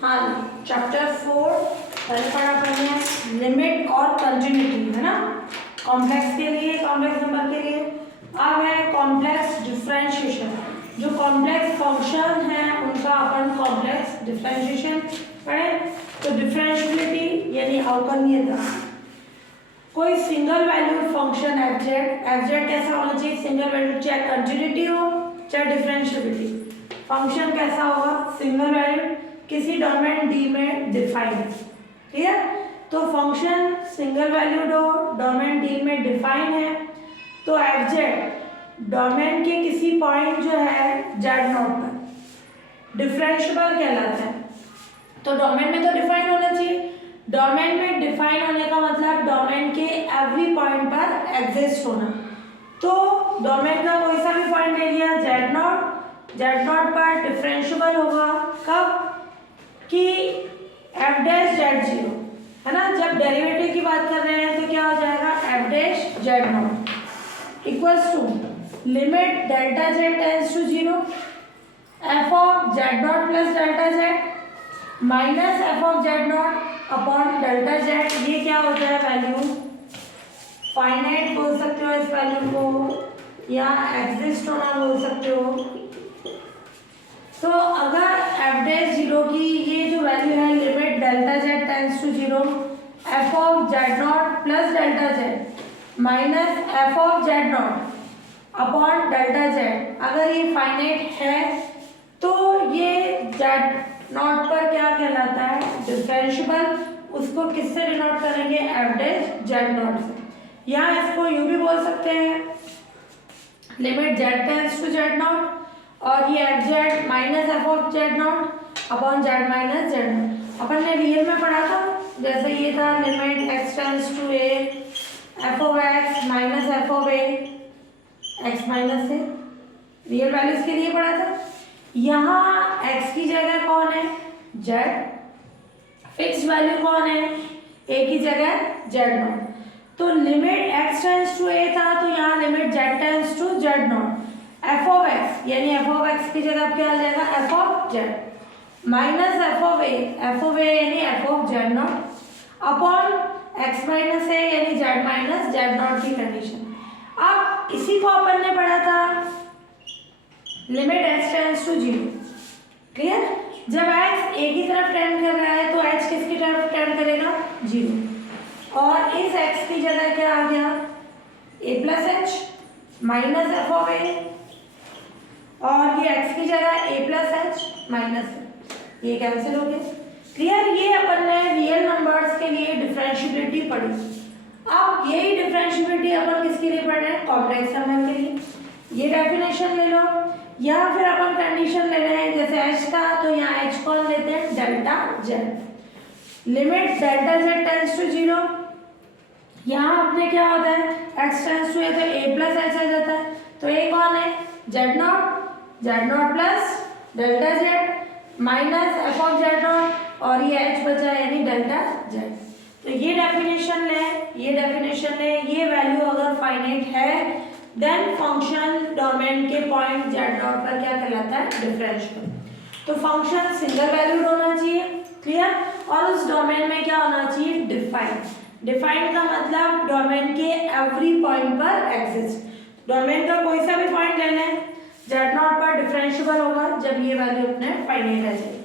हाँ, चैप्टर 4 पहले पढ़ा हमने लिमिट और कंटिन्यूटी, है ना, कॉम्प्लेक्स के लिए, कॉम्प्लेक्स नंबर के लिए। अब है कॉम्प्लेक्स डिफरेंशिएशन। जो कॉम्प्लेक्स फंक्शन है उनका अपन कॉम्प्लेक्स डिफरेंशिएशन पढ़े। तो डिफरेंशिएबिलिटी यानी अवकलनीयता। कोई single valued function f Z कैसा होना चाहिए? सिंगल वैल्यूड, चाहे कंटिन्यूटी हो चाहे डिफरेंशिएबिलिटी। फंक्शन कैसा होगा? सिंगल वैल्यूड, किसी डोमेन डी में डिफाइन। ठीक है, तो फंक्शन सिंगल वैल्यूड हो, डोमेन डी में डिफाइन है, तो एफ जेड डोमेन के किसी पॉइंट जो है जेड नॉट पर डिफरेंशिएबल कहलाता है। तो डोमेन में तो डिफाइन होना चाहिए। डोमेन में डिफाइन होने का मतलब डोमेन के एवरी पॉइंट पर एग्जिस्ट होना। तो डोमेन का कोई सा भी पॉइंट ले लिया जेड नॉट पर डिफरेंशिएबल होगा कब? कि एफ डैश जेड जीरो, है ना। जब डेरिवेटिव की बात कर रहे हैं तो क्या हो जाएगा? F dash z naught equals to limit delta Z tends to zero f of Z naught plus delta Z minus F of Z naught upon delta Z. ये क्या होता है? वैल्यू फाइनाइट बोल सकते हो इस वैल्यू को, या एग्जिस्ट होना बोल सकते हो। तो अगर एफ डैश जीरो की ये जो वैल्यू है limit delta Z tends to zero f of Z naught plus delta Z minus F of Z naught upon delta z, अगर ये फाइनाइट है तो ये जेड नॉट पर क्या कहलाता है? डिफरेंशिएबल। उसको किससे डिनोट करेंगे? एफ डैश जेड नॉट से। या इसको यूं भी बोल सकते हैं limit Z tends to Z naught और ये F Z minus F of Z naught upon Z minus Z naught. अपन ने रियल में पढ़ा था, जैसे ये था limit X tends to A F of X minus F of A X minus A, real values के लिए पढ़ा था। यहाँ x की जगह कौन है? z। फिक्स वैल्यू कौन है? a की जगह z नॉट। तो limit x tends to a था तो यहाँ limit z tends to z naught f of x, यानी f ऑफ x की जगह क्या आ जाएगा? f of z minus f of a यानी f of z naught upon x minus a यानी z माइनस z नॉट की condition. अब इसी को अपन ने पढ़ा था limit x tends to zero. Clear? जब x a की तरफ टेंड कर रहा है तो h किसकी तरफ टेंड करेगा? जीरो। और इस x की जगह क्या आ गया? a plus H minus F of a, और ये x की जगह a प्लस एच माइनस, ये कैंसिल हो गया। क्लियर? ये अपन ने रियल नंबर्स के लिए डिफरेंशिएबिलिटी पढ़ी। अब यही डिफरेंशिएबिलिटी अपन किसके लिए पढ़ रहे हैं? कॉम्प्लेक्स नंबर के लिए। ये डेफिनेशन ले लो, या फिर अपन कंडीशन ले रहे हैं जैसे h का, तो यहाँ h कौन लेते हैं? Delta z। Limit delta z tends to zero, यहाँ अपने क्या होता है? x टेंड्स टू a तो a प्लस एच आ जाता है, तो a कौन है? z naught plus delta z minus F of z naught, और ये h बचा यानी डेल्टा z। तो ये डेफिनेशन ले, ये वैल्यू अगर फाइनाइट है देन फंक्शन डोमेन के पॉइंट जेड नॉट पर क्या कहलाता है? डिफरेंशिएबल। तो फंक्शन सिंगल वैल्यूड होना चाहिए। क्लियर? और उस डोमेन में क्या होना चाहिए? डिफाइन का मतलब डोमेन के एवरी पॉइंट पर एग्जिस्ट। डोमेन का कोई सा भी पॉइंट लेना है जेड नॉट पर डिफरेंशिएबल होगा जब ये वैल्यू अपने फाइनाइट आ जाएगी।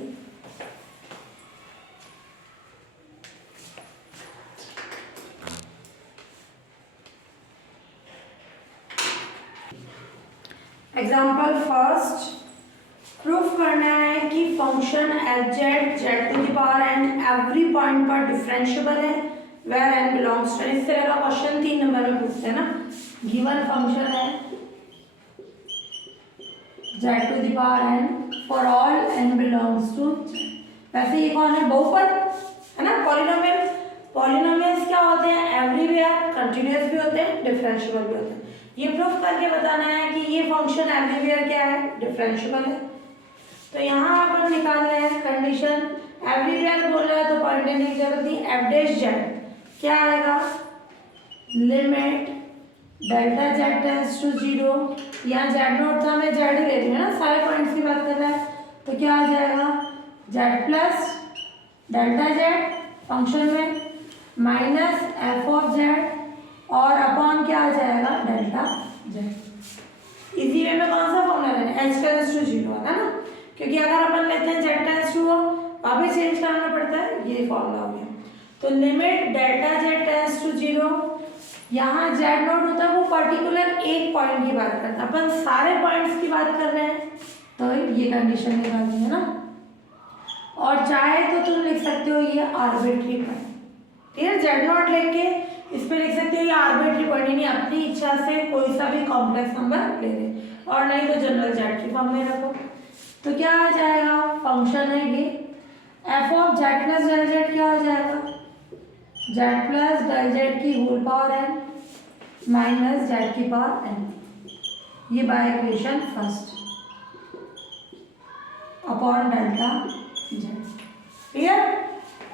एग्जाम्पल फर्स्ट, प्रूफ करना है कि function f z z to the power n every point पर डिफरेंशिएबल है वेयर एन बिलोंग्स टू। इस तरह का क्वेश्चन 3 नंबर में पूछते हैं ना। गिवन फंक्शन है z to the power n for all n belongs to. वैसे ये कौन है? बहुपद, है ना। पॉलिनोमियल्स क्या होते हैं? एवरीवेयर कंटिन्यूअस भी होते हैं, डिफरेंशिएबल भी होते हैं। ये प्रूफ करके बताना है कि ये फंक्शन एवरीवेयर क्या है? डिफरेंशिएबल है। तो यहाँ अपन निकाल रहे हैं कंडीशन, एवरीवेयर बोल रहा है तो पॉइंट लेने की जरूरत नहीं। एफ डैश जेड क्या आएगा? Limit delta Z tends to zero, यहाँ जेड नॉट था, मैं जेड ही ले रही हूँ ना, सारे पॉइंट्स की बात कर रहा है, तो क्या आ जाएगा? Z plus delta Z function में माइनस एफ ऑफ जेड और अपॉन क्या आ जाएगा डेल्टा जेड। इजी वे में कौन सा फॉर्मूला लेना है, एच टेंस टू 0 है ना, क्योंकि अगर अपन लेते हैं जेड टेंस टू वापस चेंज करना पड़ता है, ये फॉर्मूला हो गया। तो limit delta z tends to 0, यहाँ जेड नोट होता है वो पर्टिकुलर एक पॉइंट की बात करता है, अपन सारे पॉइंट्स की बात कर रहे हैं, तो ये कंडीशन निकालनी है ना। और चाहे तो तुम लिख सकते हो ये आर्बिट्री पॉइंट, ठीक है, जेड नॉट लेके इस पे लिख सकते हो ये आर्बिट्री पॉइंट, यानी अपनी इच्छा से कोई सा भी कॉम्प्लेक्स नंबर ले ले, और नहीं तो जनरल जेड की फॉर्म में रखो। तो क्या आ जाएगा, फंक्शन है ये F of Z plus del Z, क्या हो जाएगा जेड प्लस डेल जेड की whole power N minus Z की पावर एन, ये by equation first upon delta Z. Clear,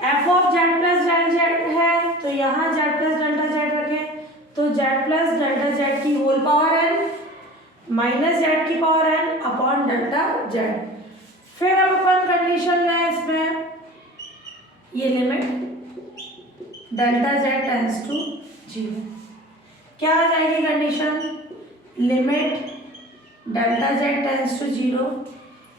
F of Z plus del Z है तो यहाँ जेड प्लस डेल्टा जेड रखें, तो जेड प्लस डेल्टा जेड की whole power N minus Z की power N upon delta Z. फिर अब अपन कंडीशन लें इसमें, ये limit delta z tends to 0, क्या आ जाएगी condition, limit delta z tends to 0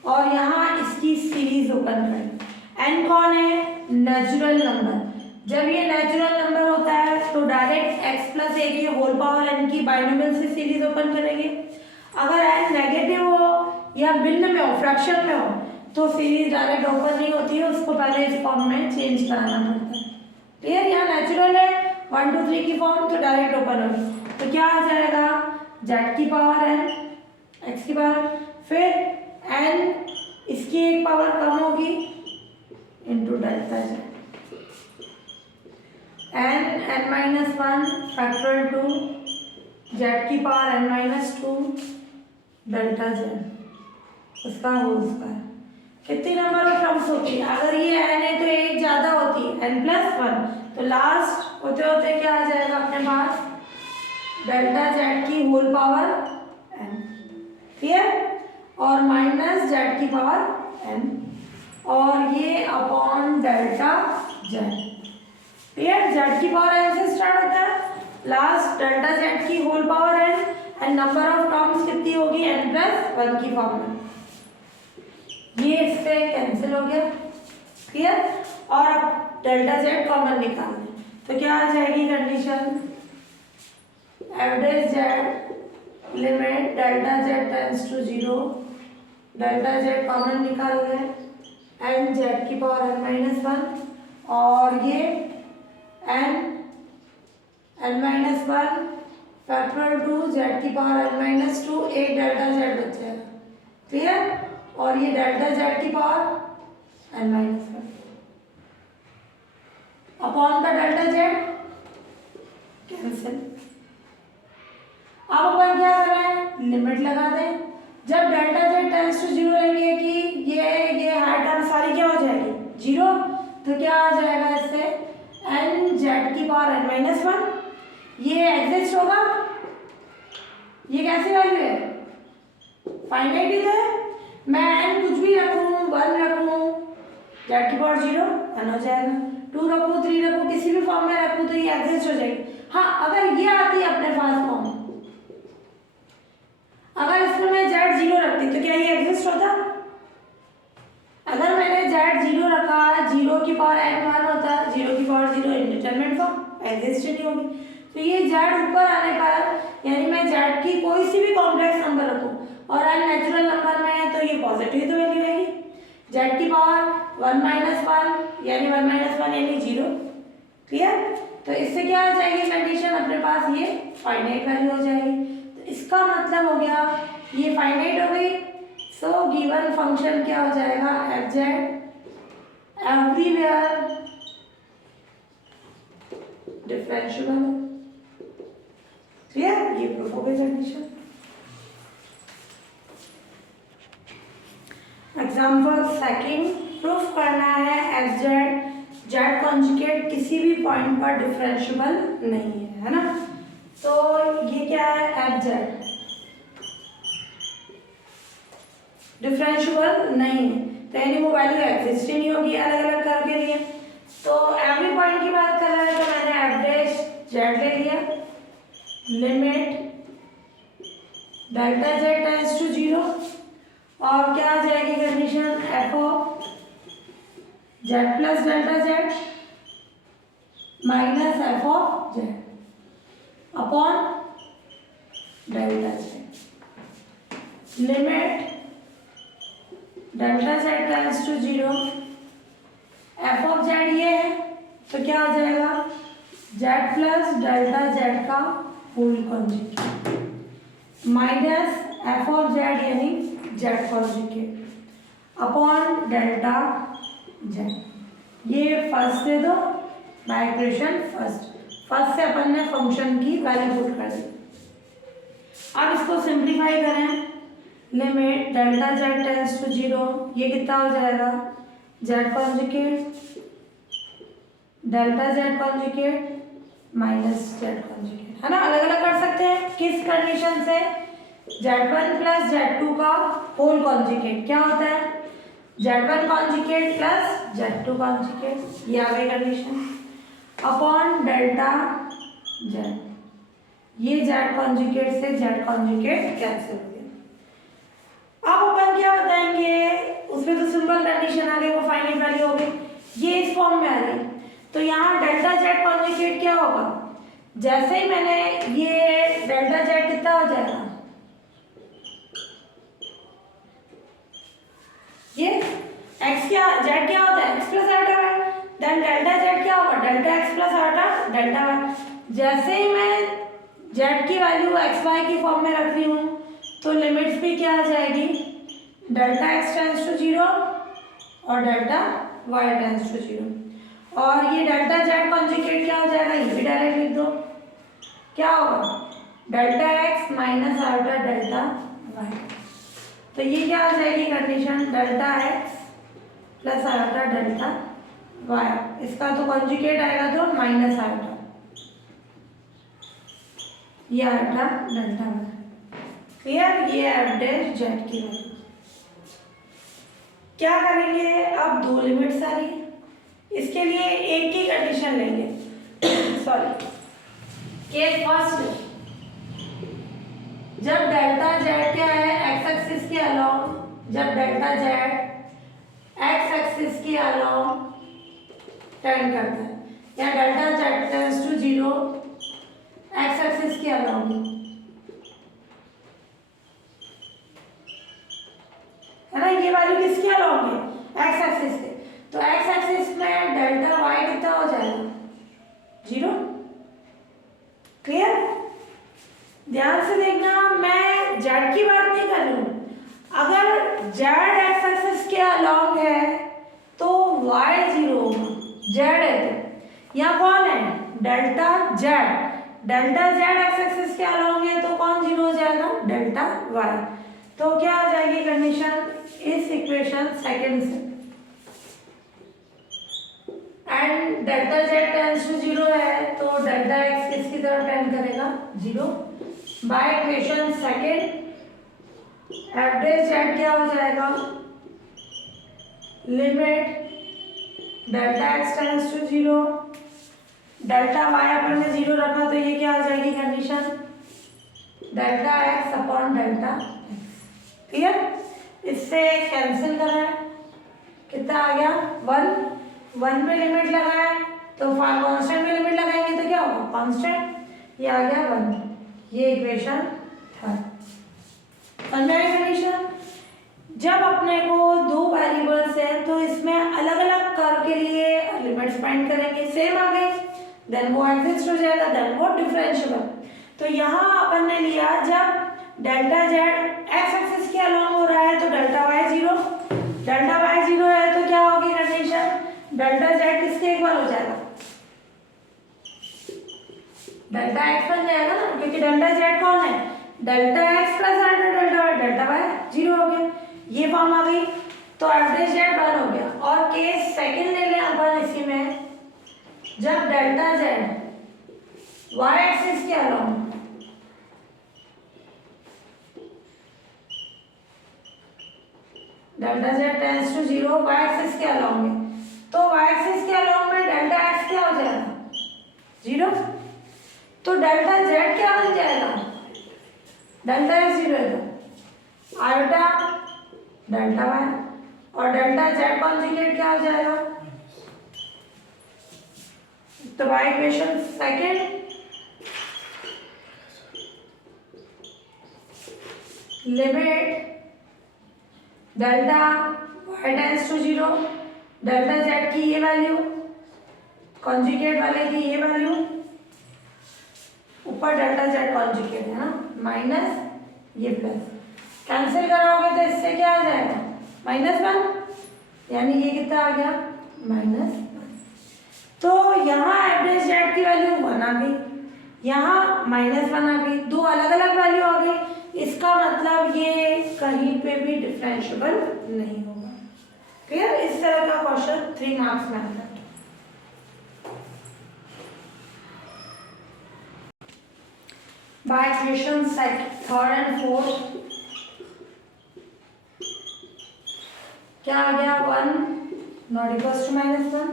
और यहाँ इसकी सीरीज ओपन करें। एन कौन है, नेचुरल नंबर, जब ये नेचुरल नंबर होता है तो डायरेक्ट एक्स प्लस ए की होल पावर एन की बाइनोमियल से सीरीज ओपन करेंगे। अगर एन नेगेटिव हो या भिन्न में हो, फ्रैक्शन में हो, तो सीरीज डायरेक्ट ओपन नहीं होती है, उसको पहले इस फॉर्म में चेंज कराना पड़ता है। क्लियर, यहाँ नेचुरल है 1 2 3 की फॉर्म, तो डायरेक्ट ओपन होगी, तो क्या आ जाएगा जेड की पावर एन एक्स की पावर, फिर एन इसकी एक पावर कम होगी into delta Z, N minus 1 factorial 2 Z की power N minus 2 delta Z उसका होल स्क्वायर। कितनी नंबर ऑफ टर्म्स होती है, अगर ये एन है तो एक ज़्यादा होती है एन प्लस 1, तो लास्ट होते होते क्या आ जाएगा अपने पास डेल्टा जेड की होल पावर एन, ठीक है, और माइनस जेड की पावर एन, और ये अपॉन डेल्टा जेड, ठीक है, जेड की पावर एन से स्टार्ट होता है, लास्ट डेल्टा जेड की whole power n, and number of terms कितनी होगी एन प्लस 1 की फॉर्म में, ये इससे कैंसिल हो गया। क्लियर, और अब डेल्टा जेड कॉमन निकालना है, तो क्या आ जाएगी condition, average z limit delta z tends to 0, delta z common निकाल गए एन जेड की पावर एन माइनस 1, और ये एन माइनस 1 फैक्टोरियल 2 जेड की पावर एन माइनस 2, एक डेल्टा जेड बच जाएगा। क्लियर, और ये डेल्टा जेड की power N minus 1 upon the delta z cancel. अब अपन क्या कर रहे हैं, लिमिट लगा दें, जब डेल्टा जेड टेंस टू 0 लेंगे कि ये हाई टर्म सारी क्या हो जाएगी 0, तो क्या आ जाएगा इससे एन जेड की पावर एन माइनस 1, ये एग्जिस्ट होगा, ये कैसी वैल्यू है फाइनाइट ही है, मैं एन कुछ भी रखूँ 1 रखूँ जेड की पावर 0 एन हो जाएगा, 2 रखूँ 3 रखूँ किसी भी फॉर्म में रखूँ तो ये एग्जिस्ट हो जाएगी। हाँ, अगर ये आती है अपने पास फॉर्म, अगर इसमें मैं जेड 0 रखती तो क्या ये एग्जिस्ट होता, अगर मैंने जेड 0 रखा 0 की पावर एन 1 होता, 0 की पावर 0 इंडिटरमिनेट फॉर्म एग्जिस्ट नहीं होगी, तो ये जेड ऊपर आने पर यानी मैं जेड की कोई सी भी कॉम्प्लेक्स नंबर रखूँ और एन नेचुरल नंबर में है तो ये पॉजिटिव तो वैल्यू आएगी, जेड की पावर 1 माइनस 1 यानी 1 माइनस 1 यानी 0। क्लियर, तो इससे क्या आ जाएगी कंडीशन, अपने पास ये फाइनाइट वैल्यू हो जाएगी, तो इसका मतलब हो गया ये फाइनाइट हो गई, सो गिवन फंक्शन क्या हो जाएगा F Z everywhere differentiable. Clear, ये प्रूफ हो गई कंडीशन। एग्जाम्पल सेकंड, प्रूफ करना है एफ जेड जेड कॉन्जुगेट किसी भी पॉइंट पर डिफरेंशिएबल नहीं है ना, तो ये क्या है एफ जेड डिफरेंशिएबल नहीं है, तो यानी वो वैल्यू एग्जिस्ट ही नहीं होगी अलग अलग कर्व के लिए। तो एवरी पॉइंट की बात कर रहा है तो मैंने एफ डैश जेड ले लिया, limit delta Z tends to 0 और क्या आ जाएगी condition, F of Z plus delta Z minus F of Z upon delta Z, limit delta Z tends to 0, F of Z ये है तो क्या आ जाएगा, जेड प्लस डेल्टा जेड का whole conjugate minus F of Z यानी Z conjugate upon delta Z. ये first दे दो बाय इक्वेशन फर्स्ट से अपन ने फंक्शन की वैल्यू पुट कर दी। अब इसको सिंप्लीफाई करें, limit delta Z tends to 0, ये कितना हो जाएगा, z conjugate delta Z conjugate minus z conjugate, है ना। अलग अलग कर सकते हैं किस कंडीशन से, Z1 प्लस Z2 का होल कॉन्जुगेट क्या होता है, Z1 conjugate plus Z2 conjugate, ये आ गई कंडीशन, अपॉन डेल्टा जेड, ये जेड कॉन्जुगेट से जेड कॉन्जुगेट कैंसिल हो गया। अब अपन क्या बताएंगे, उसमें तो सिंपल कंडीशन आ गई, वो फाइनाइट वैल्यू हो गई, ये इस फॉर्म में आ गई। तो यहाँ डेल्टा जेड कॉन्जुगेट क्या होगा, जैसे ही मैंने ये डेल्टा जेड कितना हो जाएगा, ये x क्या जेड क्या होता है, x प्लस आटा वाई, देन डेल्टा जेड क्या होगा, डेल्टा x प्लस आटा डेल्टा वाई। जैसे ही मैं z की वैल्यू x y की फॉर्म में रख रही हूँ तो लिमिट्स भी क्या आ जाएगी, डेल्टा x टेंड्स टू 0 और डेल्टा y टेंड्स टू 0, और ये डेल्टा जेड कॉन्जुगेट क्या हो जाएगा, ये भी डायरेक्ट लिख दो, क्या होगा, delta x minus iota delta y। तो ये क्या आ जाएगी condition, delta x plus iota delta y, इसका तो कॉन्जुगेट आएगा तो माइनस आयोटा, ये आयोटा डेल्टा y। क्लियर, ये एफ डैश जेड की वैल्यू। क्या करेंगे, अब दो लिमिट्स आ रही है, इसके लिए एक ही कंडीशन लेंगे सॉरी, केस फर्स्ट, जब डेल्टा जेड क्या है एक्स एक्सिस के अलोंग, जब डेल्टा जेड एक्स एक्सिस के अलोंग टर्न करता है, या delta Z tends to 0 x axis के अलोंग, है ना। ये वैल्यू किसके अलोंग है, एक्स एक्सिस के, तो एक्स एक्सिस में डेल्टा वाई कितना हो जाएगा, 0। क्लियर, ध्यान से देखना, मैं जेड की बात नहीं कर रही हूँ, अगर जेड एक्स एक्सिस के अलोंग है तो वाई 0 होगा, जेड है तो यहाँ कौन है, डेल्टा जेड एक्स एक्सिस के अलोंग है तो कौन 0 हो जाएगा, डेल्टा वाई। तो क्या आ जाएगी कंडीशन इस इक्वेशन सेकंड से, and delta Z tends to 0 है तो डेल्टा एक्स किसकी तरफ टेंड करेगा, 0। By equation second F dash Z क्या हो जाएगा, limit delta x tends to 0, delta Y अपन ने 0 रखा तो ये क्या आ जाएगी condition, delta X upon delta X. Clear, इससे कैंसिल करा है, कितना आ गया 1 पे लिमिट लगाए तो कांस्टेंट में लिमिट लगाएंगे तो क्या होगा, कांस्टेंट, ये आ गया 1, ये इक्वेशन थर्ड। कंडीशन, जब अपने को दो वेरिएबल्स हैं तो इसमें अलग अलग कर्व के लिए लिमिट्स फाइंड करेंगे, सेम आ गई देन वो एग्जिस्ट हो जाएगा, देन वो डिफरेंशिएबल। तो यहाँ अपन ने लिया जब डेल्टा जेड एक्स एक्सिस के अलोंग हो रहा है तो डेल्टा वाई 0, डेल्टा वाई 0 है तो क्या होगी कंडीशन, डेल्टा जेड किसके इक्वल हो जाएगा, डेल्टा एक्स बन जाएगा ना, क्योंकि डेल्टा जेड कौन है, delta x plus delta y, delta y 0 हो गया, ये फॉर्म आ गई। तो एफ डैश जेड 1 हो गया। और केस सेकंड ले लें अपन इसी में, जब डेल्टा जेड वाई एक्सिस के along delta Z tends to 0 y axis के अलॉन्ग में, तो वाई एक्सिस के अलॉन्ग में डेल्टा एक्स क्या हो जाएगा 0, तो डेल्टा जेड क्या बन जाएगा, डेल्टा एक्स 0 है तो आयोटा डेल्टा वाई, और डेल्टा जेड कॉन्जुगेट क्या हो जाएगा, तो by equation second limit delta y tends to 0, delta z की ये वैल्यू कॉन्जुगेट वाले की ये वैल्यू, ऊपर डेल्टा z कॉन्जुगेट है ना, माइनस ये प्लस, कैंसिल कराओगे तो इससे क्या आ जाएगा -1, यानी ये कितना आ गया -1। तो यहाँ एवरेज जेड की वैल्यू 1 आ गई, यहाँ -1 आ गई, दो अलग अलग वैल्यू आ गई, इसका मतलब ये कहीं पे भी डिफरेंशिएबल नहीं होगा। क्लियर, इस तरह का क्वेश्चन 3 मार्क्स में आता है। By equation third and fourth क्या आ गया 1 नॉट इक्वल्स टू -1,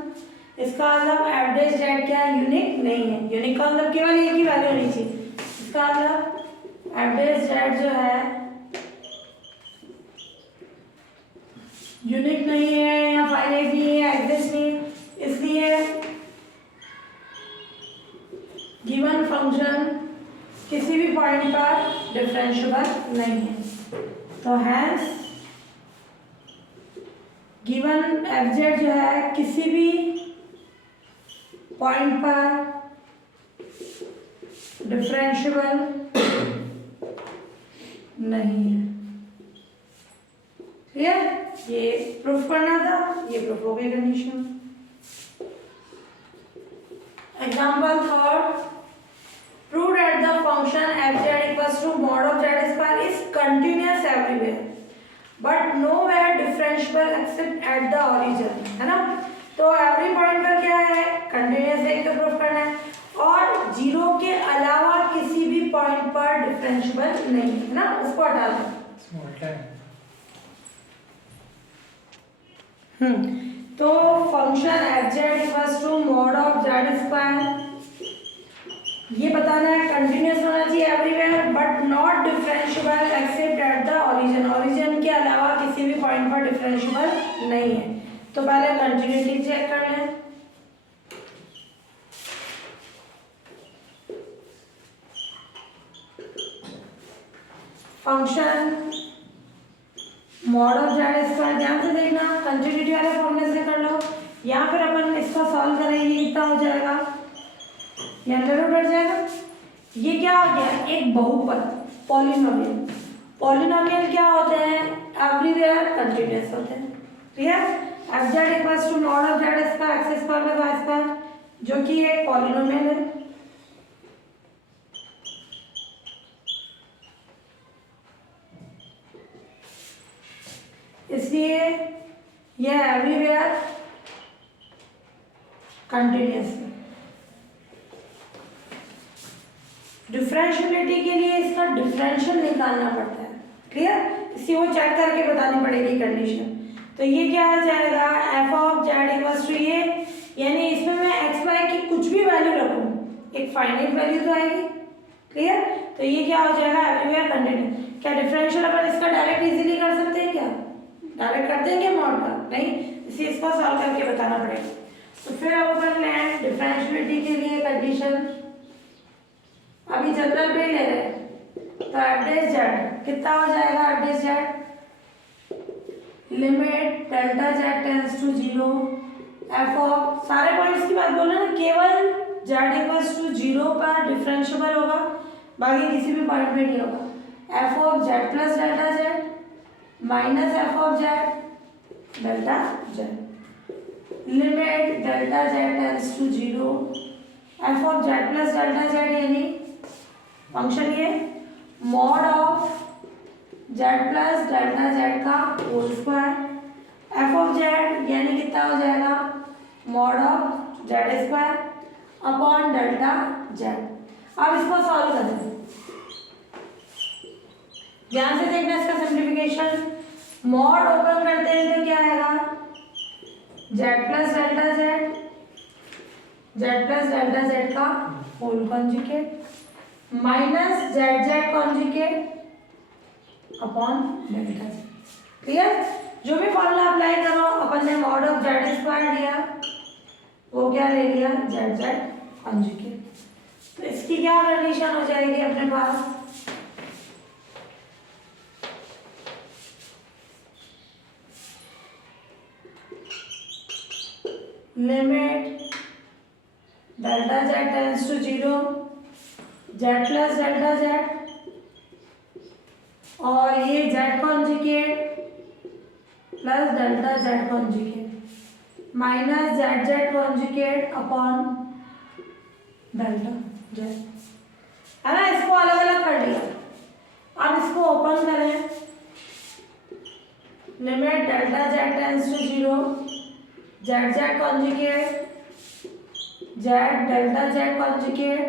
इसका मतलब एवरेज जेड क्या है, यूनिक नहीं है, यूनिक का मतलब केवल एक ही वैल्यू होनी चाहिए, इसका मतलब एवरेज जेड जो है यूनिक नहीं है या फाइनाइट नहीं है, एग्जिस्ट नहीं है, इसलिए गिवन फंक्शन किसी भी पॉइंट पर डिफरेंशिएबल नहीं है, तो हैंस गिवन एफ जेड जो है किसी भी पॉइंट पर डिफरेंशिएबल नहीं है। क्लियर, ये प्रूफ करना था, ये प्रूफ हो गई condition. Example third, prove that the function f z equals to mod of Z square is continuous everywhere but nowhere differentiable except at the origin, है ना, तो एवरी पॉइंट पर क्या है कंटिन्यूअस है, तो प्रूफ करना है, और जीरो के अलावा किसी भी पॉइंट पर डिफरेंशिएबल नहीं है ना, उसको हटा दो। तो function f z equals to mod of Z square, ये बताना है कंटिन्यूअस होना चाहिए everywhere but not differentiable except at the origin, origin के अलावा किसी भी पॉइंट पर डिफरेंशिएबल नहीं है। तो पहले कंटिन्यूटी चेक कर लें, function mod of Z square, ध्यान से देखना, कंटिन्यूटी वाले फॉर्मूले से कर लो, या फिर अपन इसको सॉल्व करेंगे, कितना हो जाएगा, ये अंडर रूट हट जाएगा, ये क्या आ गया एक बहुपद पॉलिनोमियल, पॉलिनोमियल क्या होते हैं एवरीवेयर कंटिन्यूअस होते हैं। Clear, f z equals to mod of Z square x square plus y square, जो कि एक पॉलिनोमियल है, इसलिए यह एवरीवेयर कंटिन्यूअस है। डिफरेंशिएबिलिटी के लिए इसका डिफरेंशियल निकालना पड़ता है। क्लियर, इसी को चेक करके बतानी पड़ेगी कंडीशन। तो ये क्या आ जाएगा f of z equals to ये, यानी इसमें मैं एक्स वाई की कुछ भी वैल्यू रखूँ एक फाइनाइट वैल्यू तो आएगी। क्लियर, तो ये क्या हो जाएगा एवरीवेयर कंटिन्यूअस। क्या डिफरेंशियल अपन इसका डायरेक्ट इजीली कर सकते हैं, क्या डायरेक्ट करते हैं क्या मॉड का, नहीं, इसे इसको सॉल्व करके बताना पड़ेगा। तो फिर अब अपन लें डिफरेंशिएबिलिटी के लिए कंडीशन, अभी जनरल पे ले रहे हैं, तो एवरेज जेड कितना हो जाएगा, average z limit delta Z tends to 0 F of, सारे पॉइंट्स की बात बोल रहे हैं ना, केवल जेड इक्वल्स टू 0 पर डिफरेंशिएबल होगा, बाकी किसी भी पॉइंट पे नहीं होगा। F of Z plus delta Z minus F of Z delta Z limit delta Z tends to 0 F of Z plus delta Z, यानी फंक्शन ये mod of Z plus delta Z का whole square F of Z, यानी कितना हो जाएगा mod of Z square upon delta Z. अब इसको solve करते हैं, ध्यान से देखना इसका सिंप्लीफिकेशन। मॉड ओपन करते हैं तो क्या आएगा, Z plus delta Z, Z plus delta Z का whole conjugate minus Z Z conjugate upon delta Z. Clear? जो भी फॉर्मूला अप्लाई करो, अपन ने मॉड ऑफ जेड स्क्वायर लिया, वो क्या ले लिया, जेड जेड कॉन्जुगेट। तो इसकी क्या कंडीशन हो जाएगी अपने पास, limit delta Z tends to 0, Z plus delta Z और ये Z conjugate plus delta Z conjugate minus Z Z conjugate upon delta Z, है ना। इसको अलग अलग कर लिया। अब इसको ओपन करें, limit delta Z tends to 0, z Z conjugate z delta Z conjugate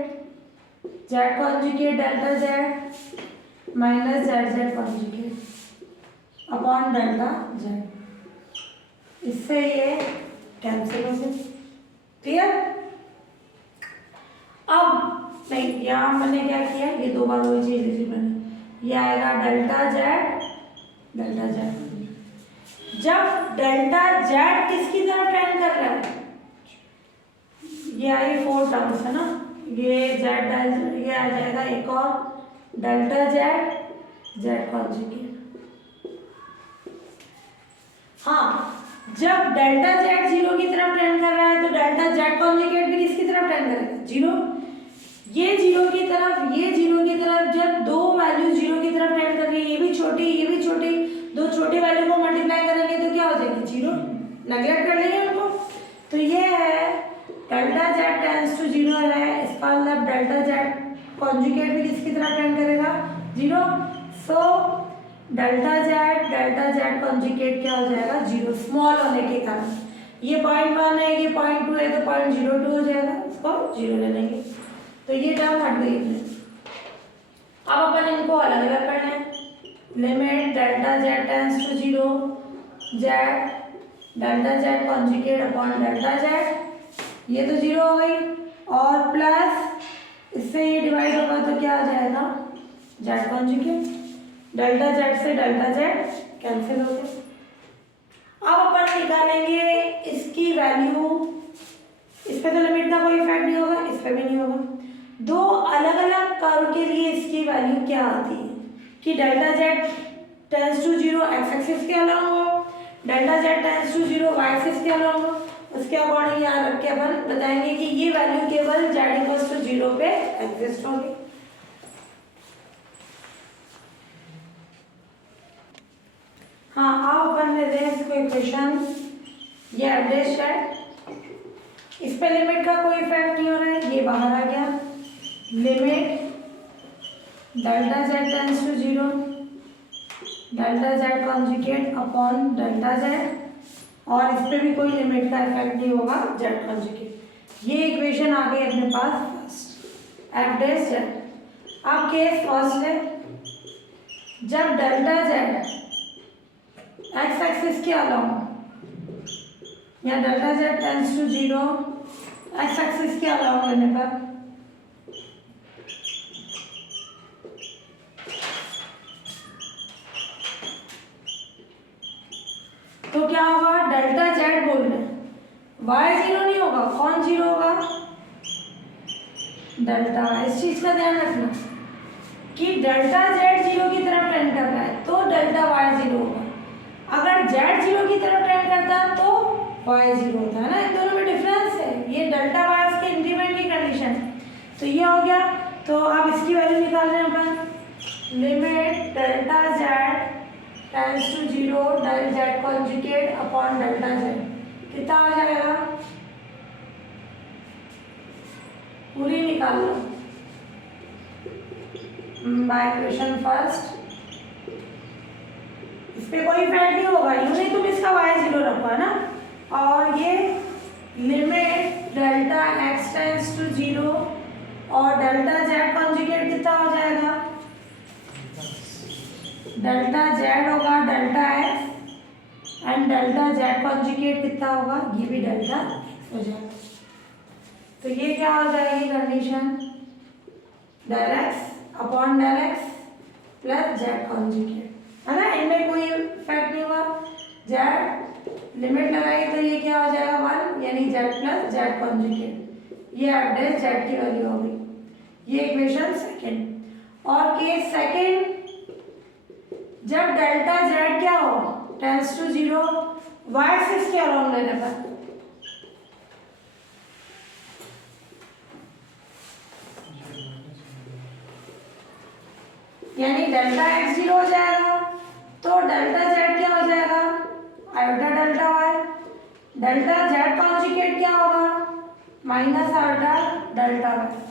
z conjugate delta Z minus Z Z conjugate upon delta z. इससे ये कैंसिल हो गए। क्लियर? अब नहीं, यहाँ मैंने क्या किया, ये दो बार वही चीज लिखी मैंने, ये आएगा डेल्टा जेड डेल्टा जेड। जब डेल्टा जेड किसकी तरफ टेंड कर रहा है, ये आई 4 टर्म्स है ना, ये जेड ये आ जाएगा एक और डेल्टा जेड जेड कॉन्जुगेट। हाँ, जब डेल्टा जेड 0 की तरफ टेंड कर रहा है तो डेल्टा जेड कॉन्जुगेट भी किसकी तरफ टेंड करेगा, 0। ये 0 की तरफ, ये 0 की तरफ, जब दो वैल्यू 0 की तरफ टेंड कर रही है, ये भी छोटी ये भी छोटी, दो छोटी वैल्यू को मल्टीप्लाई करेंगे तो क्या हो जाएगी, 0। नेगलेक्ट कर लेंगे उनको। तो ये है डेल्टा जेड टेंड्स टू 0 है, इसका मतलब डेल्टा जेड कॉन्जुगेट भी किसकी तरफ टेंड करेगा, 0। सो डेल्टा जेड कॉन्जुगेट क्या हो जाएगा, 0, स्मॉल होने के कारण। ये 0.1 है, ये 0.2 है, तो 0.02 हो जाएगा, इसको 0 ले लेंगे। तो ये टर्म हट गई है। अब अपन इनको अलग अलग कर लें, limit delta Z tends to 0, z delta Z conjugate upon delta Z, ये तो 0 हो गई, और प्लस इससे ये डिवाइड होगा तो क्या आ जाएगा, जेड कॉन्जुगेट, डेल्टा जेड से डेल्टा जेड कैंसिल हो गया। अब अपन निकालेंगे इसकी वैल्यू, इस पे तो लिमिट का कोई इफेक्ट नहीं होगा, इस पे भी नहीं होगा। दो अलग अलग कर्व के लिए इसकी वैल्यू क्या आती है कि delta Z tends to 0 x axis के अलोंग हो, delta Z tends to 0 y axis के अलोंग हो। उसके अकॉर्डिंग यहाँ रख के अपन बताएंगे कि ये वैल्यू केवल जेड इक्वल्स टू 0 पे एग्जिस्ट होगी। हाँ, अब अपन लेते हैं इसको इक्वेशन, ये एवरेज है, इस पे लिमिट का कोई इफेक्ट नहीं हो रहा है, ये बाहर आ गया। Limit delta Z tends to 0, delta Z conjugate upon delta Z, और इस पे भी कोई लिमिट का इफेक्ट नहीं होगा, जेड कॉन्जुगेट। ये इक्वेशन आ गई अपने पास फर्स्ट, एवरेज जेड। अब केस फर्स्ट है, जब डेल्टा जेड एक्स एक्सिस के अलाउंग या delta Z tends to 0 x axis के अलाउंग लेने पर तो क्या होगा, डेल्टा जेड बोल रहे हैं, वाई 0 नहीं होगा, कौन 0 होगा, डेल्टा। इस चीज का ध्यान रखना कि डेल्टा जेड 0 की तरफ टेंड कर रहा है तो डेल्टा वाई 0 होगा, अगर जेड 0 की तरफ टेंड करता है तो वाई 0 होता है ना, इन दोनों में डिफरेंस है। ये डेल्टा वाई के इंक्रीमेंट की कंडीशन है। तो ये हो गया। तो अब इसकी वैल्यू निकाल रहे हैं अपन, limit delta Z tends to 0 del Z conjugate upon delta Z, कितना हो जाएगा, पूरी निकाल लो बाय इक्वेशन फर्स्ट। इस पे कोई इफेक्ट नहीं होगा, यूं नहीं तुम इसका वाई 0 रखो, है ना। और ये limit delta x tends to 0 और डेल्टा जेड कॉन्जुगेट कितना हो जाएगा, डेल्टा जेड होगा delta x and delta Z conjugate कितना होगा, ये भी डेल्टा हो जाएगा। तो ये क्या हो जाएगी condition, del x upon del x plus z conjugate, है ना, इनमें कोई इफेक्ट नहीं हुआ। जेड लिमिट लगाई तो ये क्या हो जाएगा 1, यानी जेड प्लस जेड कॉन्जुगेट, ये एफ डैश जेड की वैल्यू हो गई। ये इक्वेशन सेकंड। और केस सेकंड, जब डेल्टा जेड क्या हो टेंड्स टू 0 वाई एक्सिस के अलोंग लेने पर, यानी डेल्टा एक्स 0 हो जाएगा तो डेल्टा जेड क्या हो जाएगा, iota delta y, delta Z conjugate क्या होगा, माइनस आयोटा डेल्टा वाई।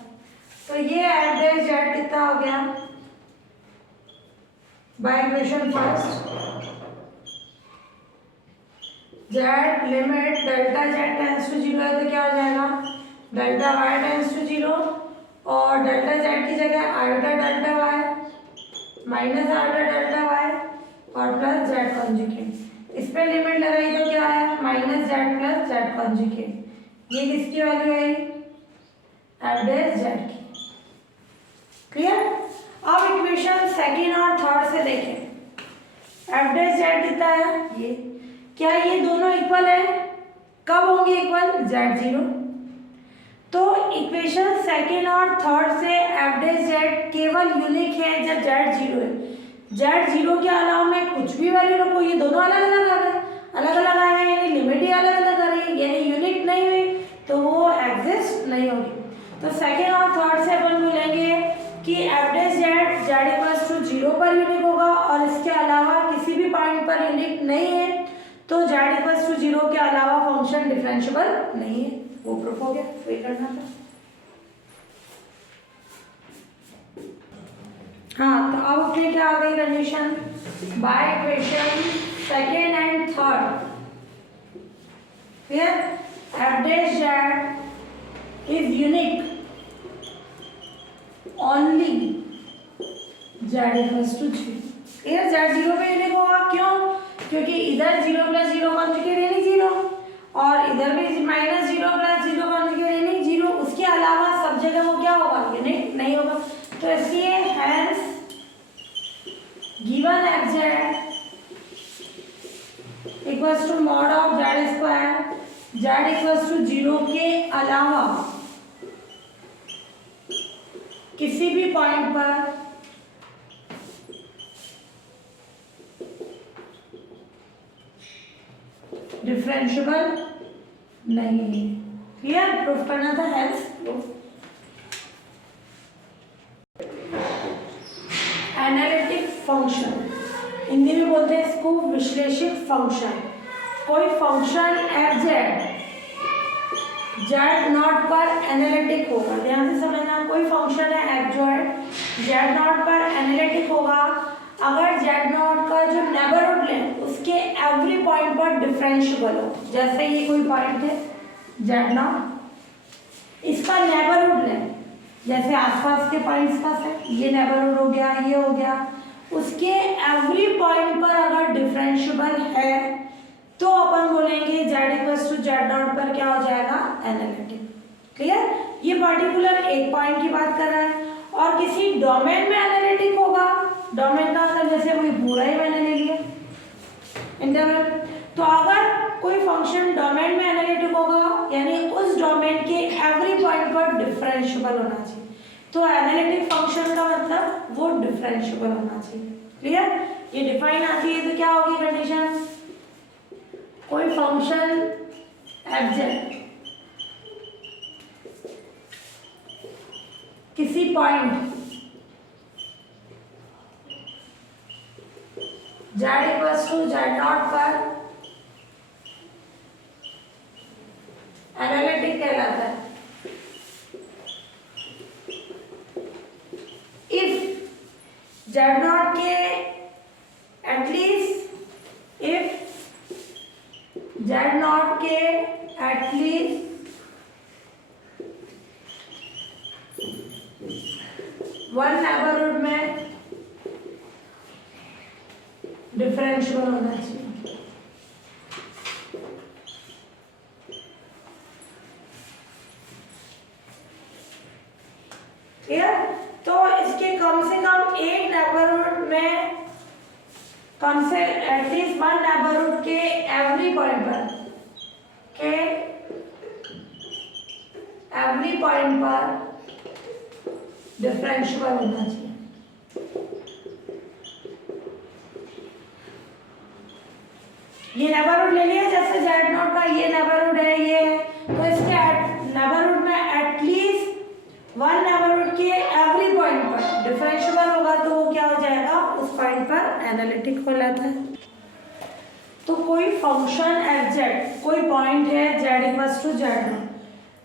तो ये एफ डैश जेड कितना हो गया by equation first, z limit delta Z tends to 0 है तो क्या हो जाएगा, डेल्टा वाई टेंड्स टू 0, और डेल्टा जेड की जगह iota delta y minus iota delta y और प्लस जेड कॉन्जुगेट। इस पे लिमिट लगाई तो क्या है, minus z plus z conjugate. ये किसकी वैल्यू आई, एफ डैश जेड की। क्लियर। अब इक्वेशन सेकंड और थर्ड से देखें, एफ डैश जेड कितना है, ये क्या ये दोनों इक्वल है, कब होंगे इक्वल, जेड 0। तो इक्वेशन सेकंड और थर्ड से एफ डैश जेड केवल यूनिक है जब जेड 0 है। जेड 0 के अलावा में कुछ भी वैल्यू रखो, ये दोनों अलग अलग आ गए, अलग अलग आ गए यानी लिमिट ही अलग अलग आ रही है, यानी यूनिक नहीं हुई तो वो एग्जिस्ट नहीं होगी। तो सेकंड और थर्ड से अपन बोलेंगे कि f dash z z equals to 0 पर यूनिक होगा और इसके अलावा किसी भी पॉइंट पर यूनिक नहीं है, तो जेड इक्वल्स टू 0 के अलावा फंक्शन डिफरेंशिएबल नहीं है। वो प्रूफ हो गया, वही करना था। हाँ, तो अब अपने क्या आ गई condition, by equation second and third, clear, f dash z is unique only z equals to 0। Clear, z 0 पे यूनिक होगा, क्यों, क्योंकि इधर 0 प्लस 0 कॉन्जुगेट यानी 0 और इधर भी माइनस 0 प्लस 0 कॉन्जुगेट यानी 0, उसके अलावा सब जगह वो क्या होगा, यूनिक नहीं होगा। तो इसलिए hence given f z equals to mod of Z square, z equals to 0 के अलावा किसी भी पॉइंट पर डिफरेंशिएबल नहीं है। क्लियर, प्रूफ करना था, हेल्स प्रूफ। एनालिटिक फंक्शन, हिंदी में बोलते हैं इसको विश्लेषित फंक्शन। कोई function f z Z naught पर एनालिटिक होगा, ध्यान से समझना, कोई फंक्शन है एफ जेड नॉट पर एनालिटिक होगा अगर जेड नॉट का जो नेबरहुड है उसके एवरी पॉइंट पर डिफरेंशिएबल हो। जैसे ये कोई पॉइंट है जेड नॉट, इसका नेबरहुड है, जैसे आसपास के पॉइंट्स का सेट, ये नेबरहुड हो गया, ये हो गया, उसके एवरी पॉइंट पर अगर डिफरेंशिएबल है तो अपन बोलेंगे z equals to Z naught पर क्या हो जाएगा, एनालिटिक। क्लियर, ये पर्टिकुलर एक पॉइंट की बात कर रहा है। और किसी डोमेन में एनालिटिक होगा, डोमेन का मतलब जैसे कोई पूरा ही मैंने ले लिया इंटरवल, तो अगर कोई फंक्शन डोमेन में एनालिटिक होगा यानी उस डोमेन के एवरी पॉइंट पर डिफरेंशिएबल होना चाहिए। तो एनालिटिक फंक्शन का मतलब वो डिफरेंशिएबल होना चाहिए। क्लियर, ये डिफाइन आती है तो क्या होगी कंडीशन, कोई फंक्शन एफ जेड किसी point z equals to Z naught पर एनालिटिक कहलाता है इफ जेड नॉट के एटलीस्ट, इफ जेड नॉट के एटलीस्ट वन नेबरहुड में डिफरेंशिएबल होना चाहिए। वन नेबरहुड के एवरी पॉइंट पर डिफरेंशिएबल होना चाहिए। ये नेबरहुड ले लिया, जैसे जेड नॉट का ये नेबरहुड है, ये है, तो इसके नेबरहुड में एटलीस्ट वन नेबरहुड के एवरी पॉइंट पर डिफरेंशिएबल होगा, तो वो क्या हो जाएगा, उस पॉइंट पर एनालिटिक हो जाता है। तो कोई फंक्शन एफ जेड, कोई पॉइंट है z equals to Z naught,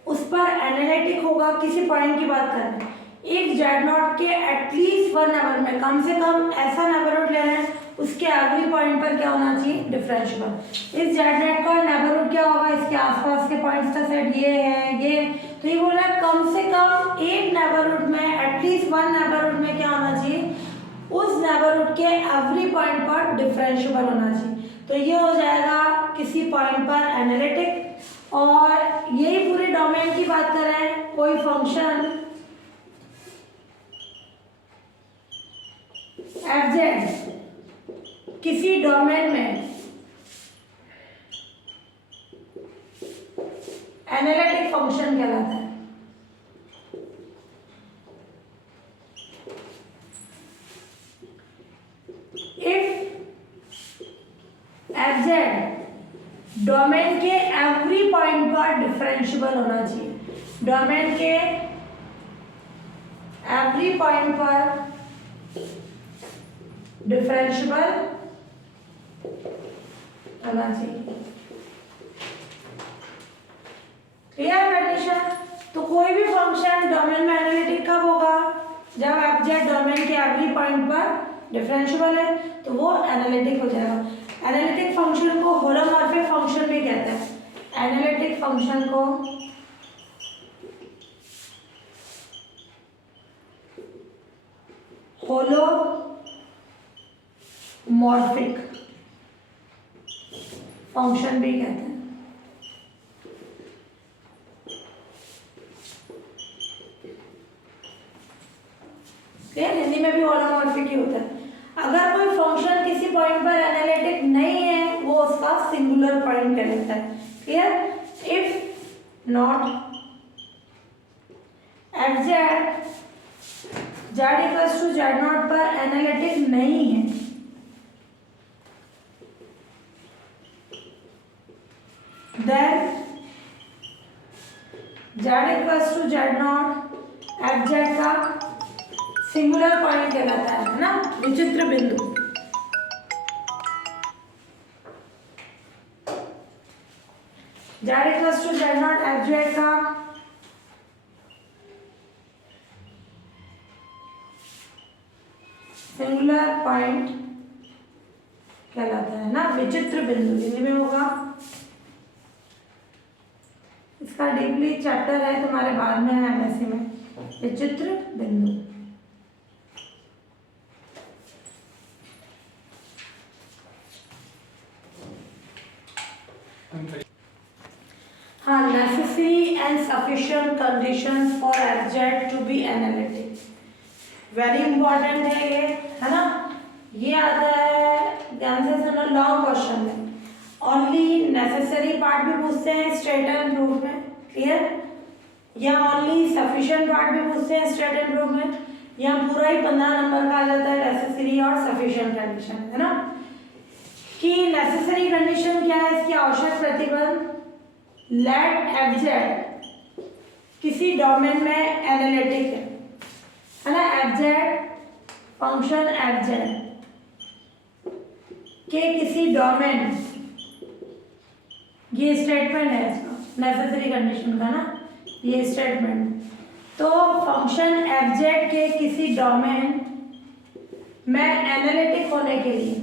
उस पर एनालिटिक होगा, किसी पॉइंट की बात कर रहे हैं। इफ जेड नॉट के एटलीस्ट वन नेबरहुड में, कम से कम ऐसा नेबरहुड ले रहे हैं उसके एवरी पॉइंट पर क्या होना चाहिए, डिफरेंशिएबल। इस जेड नेट का नेबरहुड क्या होगा, इसके आसपास के पॉइंट्स का सेट ये है, ये, तो ये बोल रहा है कम से कम एक नेबरहुड में, एटलीस्ट वन नेबरहुड में क्या होना चाहिए, उस नेबरहुड के एवरी पॉइंट पर डिफरेंशिएबल होना चाहिए। तो ये हो जाएगा किसी पॉइंट पर एनालिटिक। और यही पूरे डोमेन की बात कर रहे हैं, कोई फंक्शन एफ जेड किसी डोमेन में एनालिटिक फंक्शन कहलाता है। इफ एफ जेड डोमेन के एवरी पॉइंट पर डिफरेंशिएबल होना चाहिए, डोमेन के एवरी पॉइंट पर डिफरेंशिएबल होना चाहिए। Clear condition. तो कोई भी फंक्शन डोमेन में एनालिटिक कब होगा, जब एफ जेड डोमेन के एवरी पॉइंट पर डिफरेंशिएबल है, तो वो एनालिटिक हो जाएगा। एनालिटिक फंक्शन को होलोमॉर्फिक फंक्शन भी कहते हैं। एनालिटिक फंक्शन को होलोमॉर्फिक फंक्शन भी कहते हैं। हिंदी में भी होलोमॉर्फिक ही होता है। अगर कोई फंक्शन किसी पॉइंट पर एनालिटिक नहीं है, वो उसका सिंगुलर पॉइंट कहलाता है। Clear. If not f z z equals to Z naught पर एनालिटिक नहीं है, then z equals to Z naught f z का सिंगुलर पॉइंट कहलाता है ना, विचित्र बिंदु। Z equals to Z naught f z का सिंगुलर पॉइंट कहलाता है ना, विचित्र बिंदु हिंदी में होगा। इसका डीपली चैप्टर है तुम्हारे बाद में है एमएससी में, विचित्र बिंदु। हाँ, necessary and sufficient conditions for FZ to be analytic, very important है ये, है ना। ये आता है, ध्यान से सुनो, लॉन्ग क्वेश्चन में ओनली नेसेसरी पार्ट भी पूछते हैं स्टेट एंड प्रूफ में, क्लियर, या ओनली सफिशिएंट पार्ट भी पूछते हैं स्टेट एंड प्रूफ में, या पूरा ही 15 नंबर का आ जाता है नेसेसरी और सफिशिएंट कंडीशन, है ना। कि नेसेसरी कंडीशन क्या है, इसकी आवश्यक प्रतिबंध, लेट एफ जेड किसी डोमेन में एनालिटिक है ना, F Z function f Z के किसी डोमेन, ये स्टेटमेंट है इसका नेसेसरी कंडीशन का ना, ये स्टेटमेंट। तो फंक्शन एफ जेड के किसी डोमेन में एनालिटिक होने के लिए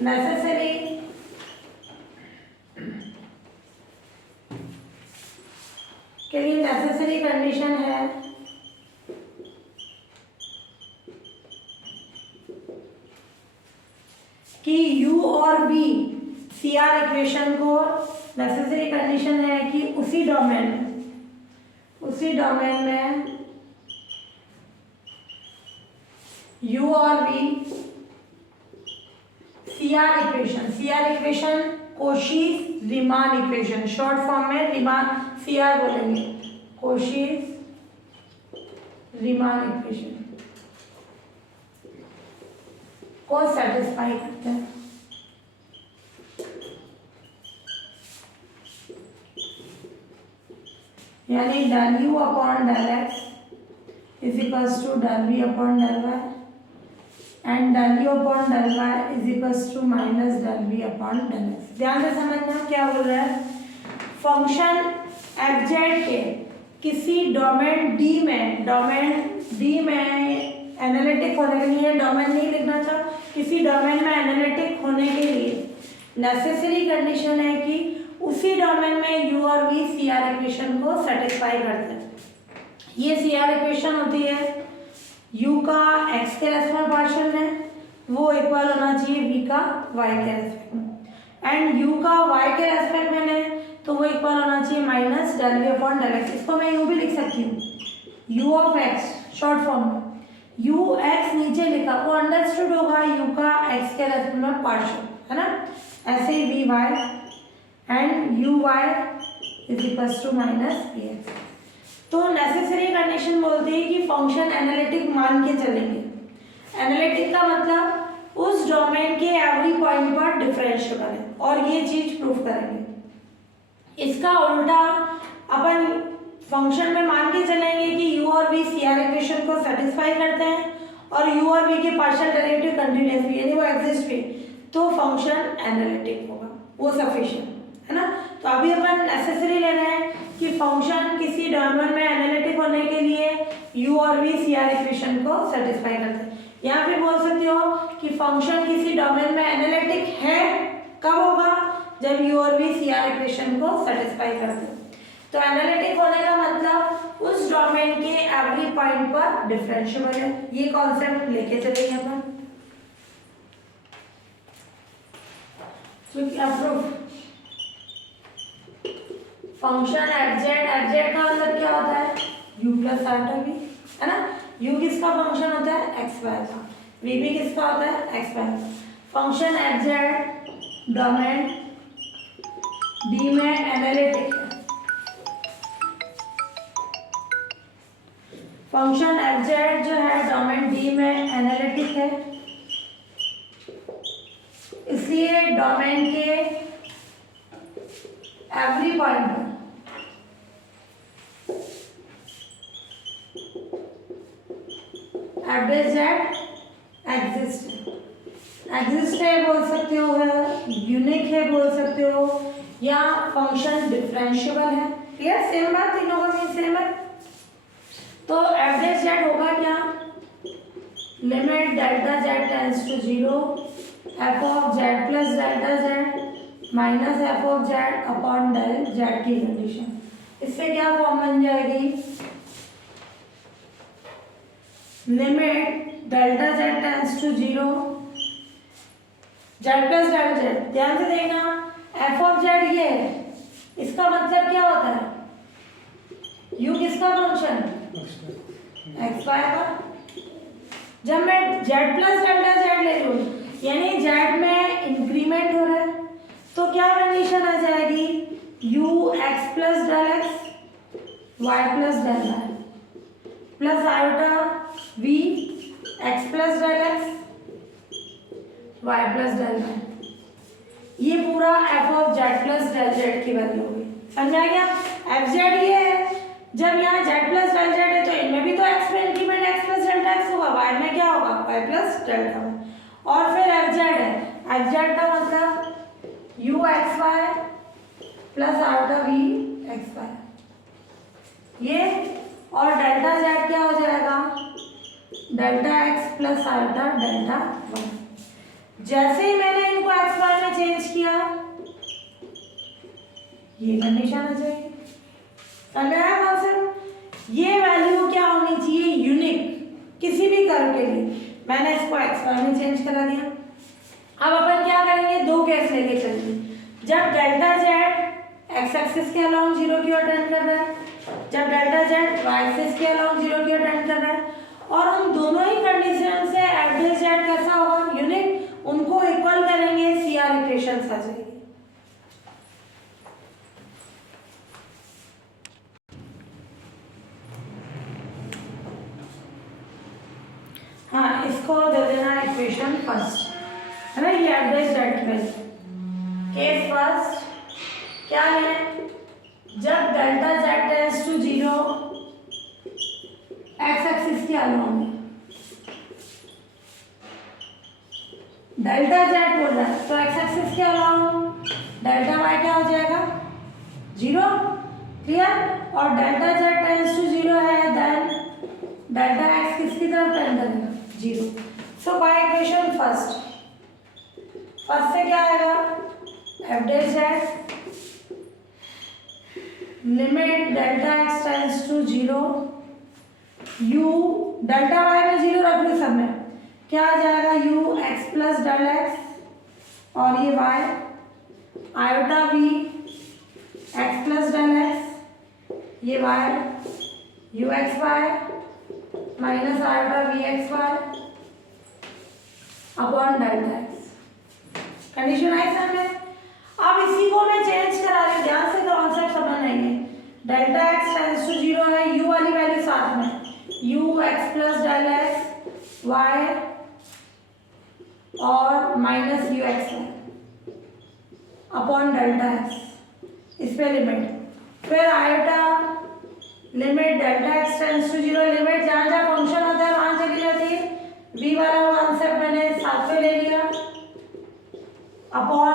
नेसेसरी के लिए नेसेसरी कंडीशन है कि U और V CR इक्वेशन को, नेसेसरी कंडीशन है कि उसी डोमेन में u और v CR equation Cauchy's Riemann equation, short form में रीमान CR बोलेंगे, कोशीज रीमान इक्वेशन को सेटिस्फाई करते हैं। यानी del u upon del x is equals to del v upon del y and del u upon del y is equals to minus del v upon del x। ध्यान से समझना क्या बोल रहा है। फंक्शन एफ जेड के किसी domain D में एनालिटिक होने के लिए, डोमेन नहीं लिखना चाहो, किसी डोमेन में एनालिटिक होने के लिए नेसेसरी कंडीशन है कि उसी डोमेन में u और v CR इक्वेशन को सेटिस्फाई करते हैं। ये CR इक्वेशन होती है u का x के रेस्पेक्ट में पार्शियल है, वो इक्वल होना चाहिए v का y के रेस्पेक्ट में, एंड u का y के रेस्पेक्ट में है तो वो इक्वल होना चाहिए minus del v upon del x। इसको मैं यूँ भी लिख सकती हूँ u of x short form में, u x नीचे लिखा वो अंडरस्टूड होगा u का x के रेस्पेक्ट में पार्शियल, है ना। ऐसे ही v y and u y is equals to minus v x। तो नेसेसरी कंडीशन बोलती है कि फंक्शन एनालिटिक मान के चलेंगे। एनालिटिक का मतलब उस डोमेन के एवरी पॉइंट पर डिफरेंशिएबल है, और ये चीज प्रूफ करेंगे। इसका उल्टा अपन फंक्शन में मान के चलेंगे कि u और v CR इक्वेशन को सेटिस्फाई करते हैं और u और v के पार्शियल डेरिवेटिव कंटीन्यूअस भी, यानी वो एग्जिस्ट भी, तो फंक्शन एनालिटिक होगा, वो सफिशिएंट है ना। तो अभी अपन नेसेसरी ले रहे हैं कि फंक्शन किसी डोमेन में एनालिटिक होने के लिए u और v CR इक्वेशन को सेटिस्फाई करते हैं। यहाँ पे बोल सकते हो कि फंक्शन किसी डोमेन में एनालिटिक है, कब होगा, जब u और v CR इक्वेशन को सेटिस्फाई करते हैं। तो एनालिटिक होने का मतलब उस डोमेन के एवरी पॉइंट पर डिफरेंशिएबल है। ये कॉन्सेप्ट लेके चलेंगे अपन, तो क्या प्रूफ। फंक्शन एफ जेड का मतलब क्या होता है, u प्लस आटा v, है ना। u किसका फंक्शन होता है, x y का, v भी किसका होता है, x y का। Function f Z domain D में एनालिटिक है। फंक्शन एफ जेड जो है डोमेन डी में एनालिटिक है, इसलिए डोमेन के एवरी पॉइंट पर एग्जिस्ट है बोल सकते हो, यूनिक है बोल सकते हो, या फंक्शन डिफरेंशिएबल है। क्लियर, सेम बात, तीनों का मीन सेम है। तो एफ जेड होगा क्या, limit delta Z tends to 0 F of Z plus delta Z minus F of Z upon del Z की कंडीशन। इससे क्या फॉर्म बन जाएगी, limit delta Z tends to 0 Z plus delta z. ध्यान से देखना, एफ ऑफ जेड ये है, इसका मतलब क्या होता है, u किसका फंक्शन, एक्स वाई का। जब मैं जेड प्लस डेल्टा जेड ले लूँ, यानी जेड में इंक्रीमेंट हो रहा है, तो क्या कंडीशन आ जाएगी, u x plus del x y plus del y plus iota v x plus del x y plus del y. ये पूरा f of Z plus del Z की वैल्यू होगी, समझ आ गया। एफ जेड ये है, जब यहाँ जेड प्लस डेल जेड है तो इनमें भी तो एक्स में increment x plus delta x होगा, वाई में क्या होगा, वाई प्लस डेल्टा वाई। और फिर एफ जेड है, एफ जेड का मतलब u x y plus iota we x y ये, और डेल्टा जेड क्या हो जाएगा, delta x plus iota delta y. जैसे ही मैंने इनको एक्स वाई में चेंज किया, ये कंडीशन आ जाएगी, समझ आया कॉन्सेप्ट। ये वैल्यू क्या होनी चाहिए, यूनिक, किसी भी कर्व के लिए। मैंने इसको एक्स वाई में चेंज करा दिया। अब अपन क्या करेंगे, दो केस लेके चलेंगे। जब डेल्टा जेड एक्स एक्सिस के अलोंग 0 की ओर टेंड कर रहा है, जब डेल्टा जेड वाई एक्सिस के अलोंग 0 की ओर टेंड कर रहा है, और उन दोनों ही कंडीशन से एफ डैश जेड कैसा होगा, यूनिट, उनको इक्वल करेंगे, सी आर इक्वेशन आ जाएगी। हाँ, इसको दे देना इक्वेशन फर्स्ट, है ना, ये एफ डैश जेड की वैल्यू। केस फर्स्ट क्या है, जब delta Z tends to 0 x axis के अलोंग, डेल्टा जेड बोल रहा है तो एक्स एक्सिस के अलोंग डेल्टा वाई क्या हो जाएगा, 0, क्लियर। और डेल्टा जेड टेंड्स टू 0 है, देन डेल्टा एक्स किसकी तरफ टेंड करेगा, 0। सो बाय इक्वेशन फर्स्ट से क्या आएगा, F dash Z limit delta x tends to 0 U, delta Y में 0 रख लो सब में, क्या आ जाएगा, U X plus del X और ये Y iota we X plus del x, ये Y U x Y minus iota we x Y upon delta X. Condition आई सर में। अब इसी को मैं चेंज करा रही हूँ, ध्यान से कॉन्सेप्ट समझना है। डेल्टा एक्स टेंड्स टू 0 है, यू वाली वैल्यू साथ में, U X plus del x Y और minus you X upon delta X, इस पे लिमिट, फिर iota limit delta x tends to 0, limit जहाँ जहाँ फंक्शन होता है वहाँ चली जाती है, वी वाला कॉन्सेप्ट मैंने साथ में ले लिया अपॉन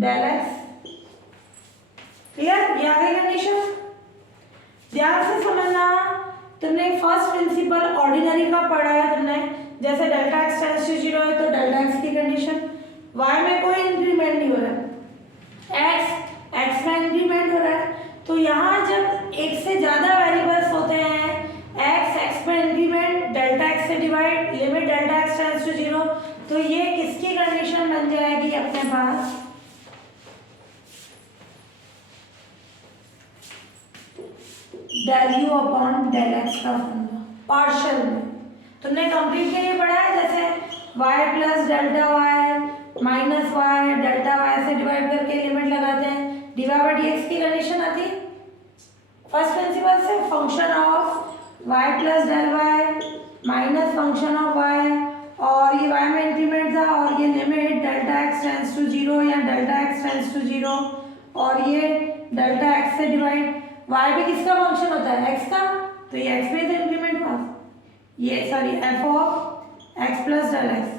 डेल एक्स, क्लियर। ये आ गई कंडीशन, ध्यान से समझना। तुमने फर्स्ट प्रिंसिपल ऑर्डिनरी का पढ़ा है तुमने, जैसे डेल्टा एक्स टेंड्स टू 0 है तो डेल्टा एक्स की कंडीशन, वाई में कोई इंक्रीमेंट नहीं हो रहा है, एक्स में इंक्रीमेंट हो रहा है, तो यहाँ जब एक से ज़्यादा वेरिएबल्स होते हैं, एक्स में इंक्रीमेंट डेल्टा एक्स से divide limit delta x tends to 0, तो ये किसकी कंडीशन बन जाएगी अपने पास, del u upon del x का फॉर्मूला पार्शियल में तुमने कंप्लीट के लिए पढ़ा है, जैसे y plus delta y minus y delta y से डिवाइड करके लिमिट लगाते हैं, d y by d x की कंडीशन आती है फर्स्ट प्रिंसिपल से, function of y plus del y minus function of y, और ये वाई में इंक्रीमेंट था और ये limit delta x tends to 0 या डेल्टा एक्स टेंड्स टू 0 और ये डेल्टा एक्स से डिवाइड, वाई भी किसका फंक्शन होता है, एक्स का, तो ये एक्स में तो इंक्रीमेंट हुआ, ये sorry f of x plus del x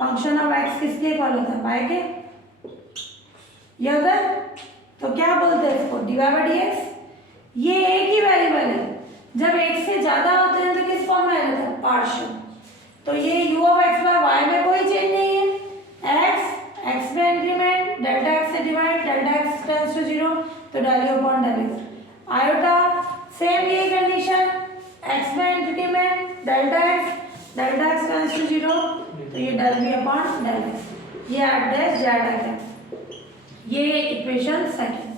function of x किसके इक्वल होता है, वाई के, ये होता है। तो क्या बोलते हैं इसको, d y by d x. ये एक ही वेरिएबल है, जब एक से ज्यादा होते हैं तो किस फॉर्म में आ जाता है, पार्शियल। तो ये u of x by y में कोई चेंज नहीं है, एक्स में इंक्रीमेंट डेल्टा एक्स से divide delta x tends to 0 तो del u upon del x, iota same ये कंडीशन, एक्स में increment delta x tends to 0 तो ये del v upon del x, ये एफ डैश जेड आ गया, ये इक्वेशन सेकंड।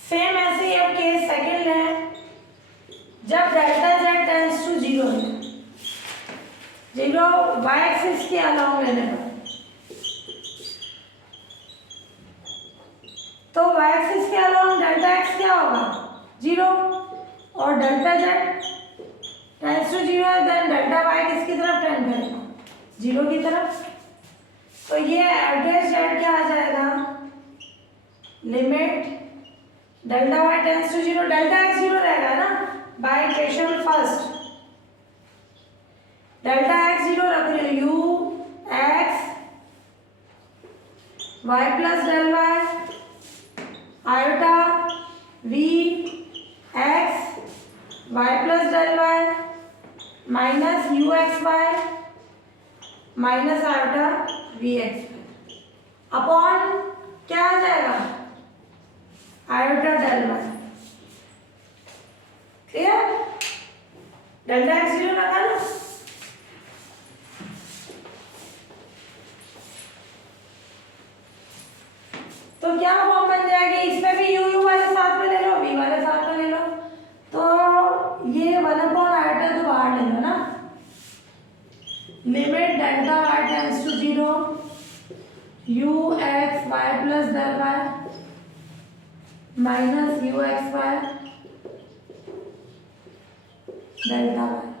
सेम ऐसे ही अब केस सेकंड है, जब डेल्टा जेड टेंड्स टू 0 है, 0 वाई एक्सिस के अलोंग लेने पर, तो वाई एक्सिस के अलोंग डेल्टा एक्स क्या होगा, 0 और डेल्टा जेड टेंड्स टू 0 है, देन डेल्टा वाई किसकी तरफ टेंड करेगा, 0 की तरफ। तो ये एफ डैश जेड क्या आ जाएगा, limit delta y tends to 0, delta x 0 रहेगा ना, by equation first delta x 0 रख रहे हो, u x y plus del y iota we x y plus del y minus you x Y minus iota we x upon क्या आ जाएगा, iota del y, clear. Delta x 0 लगा लो, तो क्या form बन जाएगी, इसमें भी यू वाले साथ में ले लो, वी वाले साथ में ले लो, तो ये 1 अपॉन आयोटा तो बाहर ले लो ना, delta y tends to 0, u x y plus del y minus you x y delta y.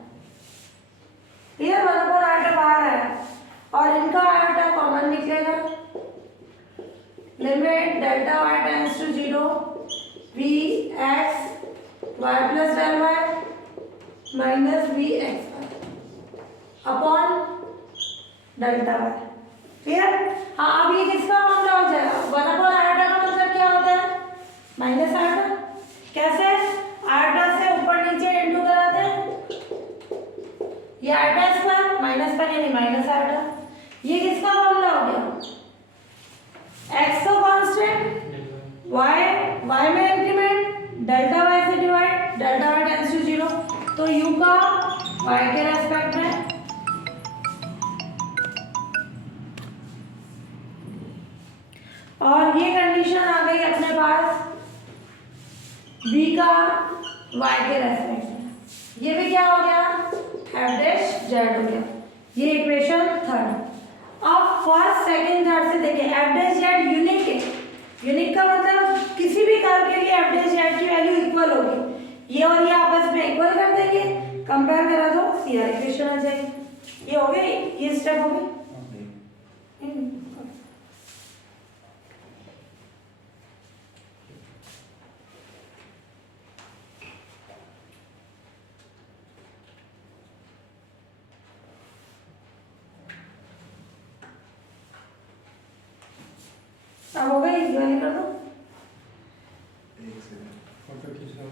Clear? 1 iota बाहर आया और इनका आयोटा कॉमन निकलेगा। Limit delta y tends to 0, v x y plus del y minus v x Y upon delta y. Clear? हाँ, अब ये किसका मामला हो जाएगा? 1 आयोटा का मतलब क्या होता है? Minus iota. कैसे? आयोटा से ऊपर नीचे इंटू कराते हैं, ये आयोटा स्क्वायर माइनस पर यानी माइनस आयोटा। ये किसका मामला हो गया? एक्स का कांस्टेंट, वाई में इंक्रीमेंट, डेल्टा वाई से divide, delta y tends to 0, तो यू का वाई के रेस्पेक्ट में और ये कंडीशन आ गई अपने पास v का y के रेस्पेक्ट में। ये भी क्या हो गया? f डैश z हो गया। ये इक्वेशन थर्ड। अब फर्स्ट सेकंड थर्ड से देखिए, f डैश z यूनिक है। यूनिक का मतलब किसी भी कार के लिए f डैश z की वैल्यू इक्वल होगी। ये और ये आपस में इक्वल कर देंगे, कंपेयर करा तो CR इक्वेशन आ जाएगी। ये हो गई, ये स्टेप हो गई। अब हो गई, इस वाली कर दो। एक सेकंड फोटो खींच लो।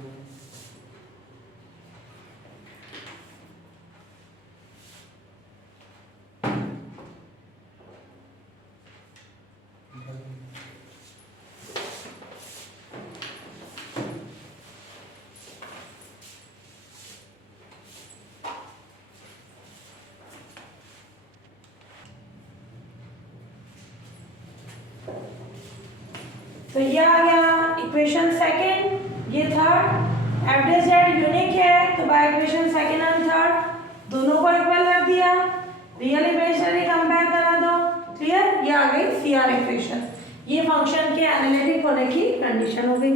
तो ये आ गया इक्वेशन सेकंड, ये third. F dash Z unique है तो by equation second and third दोनों को इक्वल कर दिया, रियल इमेजिनरी कंपेयर करा दो। क्लियर? ये आ गई CR इक्वेशन। ये फंक्शन के एनालिटिक होने की कंडीशन हो गई।